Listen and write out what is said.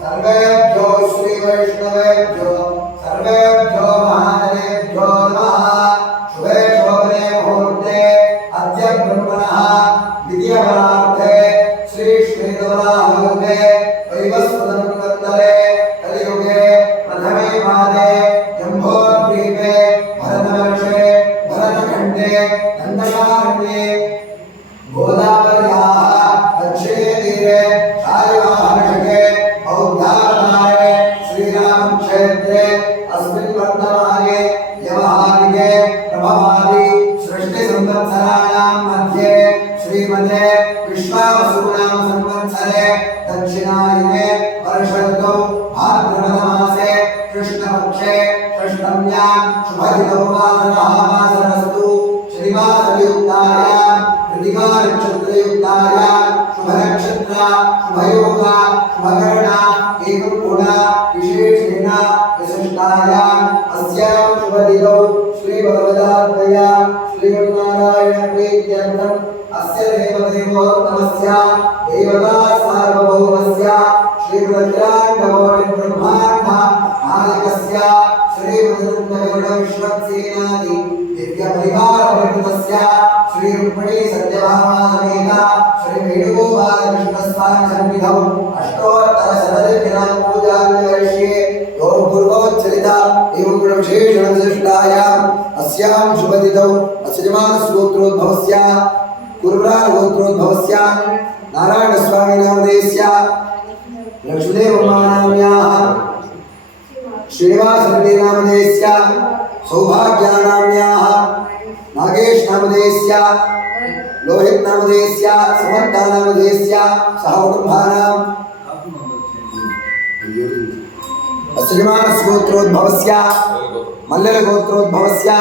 सर्वेभ्यो श्री वैष्णवेभ्यो सर्वेभ्यो महाजनेभ्यो नमः। शुभे शोभने मुहूर्ते अद्य ब्रह्मणः द्वितीयपरार्थे श्री श्वेतवराहयुगे वैवस्वतन्वन्तरे कलियुगे प्रथमे पादे जम्बोद्वीपे भरतवर्षे भरतखण्डे दण्डकारण्ये गोदावर्याः दक्षिणे तीरे शालिवाहनशके बौद्धावतारे श्रीरामक्षेत्रे अस्मिन् वर्तमाने व्यवहारिके प्रभवादि सृष्टिसंवत्सराणां मध्ये श्रीमते विश्वावसुनाम संवत्सरे दक्षिणायने वर्षऋतौ भाद्रपदमासे कृष्णपक्षे षष्ठम्यां शुभदिनौ वासरस्तु श्रीवासरयुक्तायां कृतिका नक्षत्रयुक्तायां शुभनक्षत्र शुभयोग शुभकर्ण एवं गुण विशेषेण विशिष्टायाम् अस्यां शुभदिनौ श्रीभगवदात्मया श्रीमन्नारायण प्रीत्यर्थम् अस्य देवदेवोत्तमस्य देवता सार्वभौमस्य श्रीरुद्राण्डकोटि ब्रह्माण्ड नायकस्य श्रीमद्विश्वक्सेनादि दिव्यपरिवारवर्तितस्य श्रीरुक्मिणी सत्यभामासमेत श्रीवेणुगोपालकृष्णस्वामी सन्निधौ अष्टोत्तरशतदिव्यनाम पूजान्यवर्ष्ये गौरपूर्वोच्चरिता एवं गुणविशेषणविशिष्टायाम् अस्यां शुभतिथौ अश्वजमानस्गोत्रोद्भवस्य कुर्वरागोत्रोद्भवस्य नारायणस्वामिनामधेयस्य लक्ष्मीदेवमानाम्याः श्रीनिवासरेड्डिनामधेयस्य सौभाग्यानाम्याः नागेशनामधेयस्य लोहितनामधेयस्य समन्तानामधेयस्य सह कुटुम्बानाम् अश्वजमानस्गोत्रोद्भवस्य मल्ललगोत्रोद्भवस्य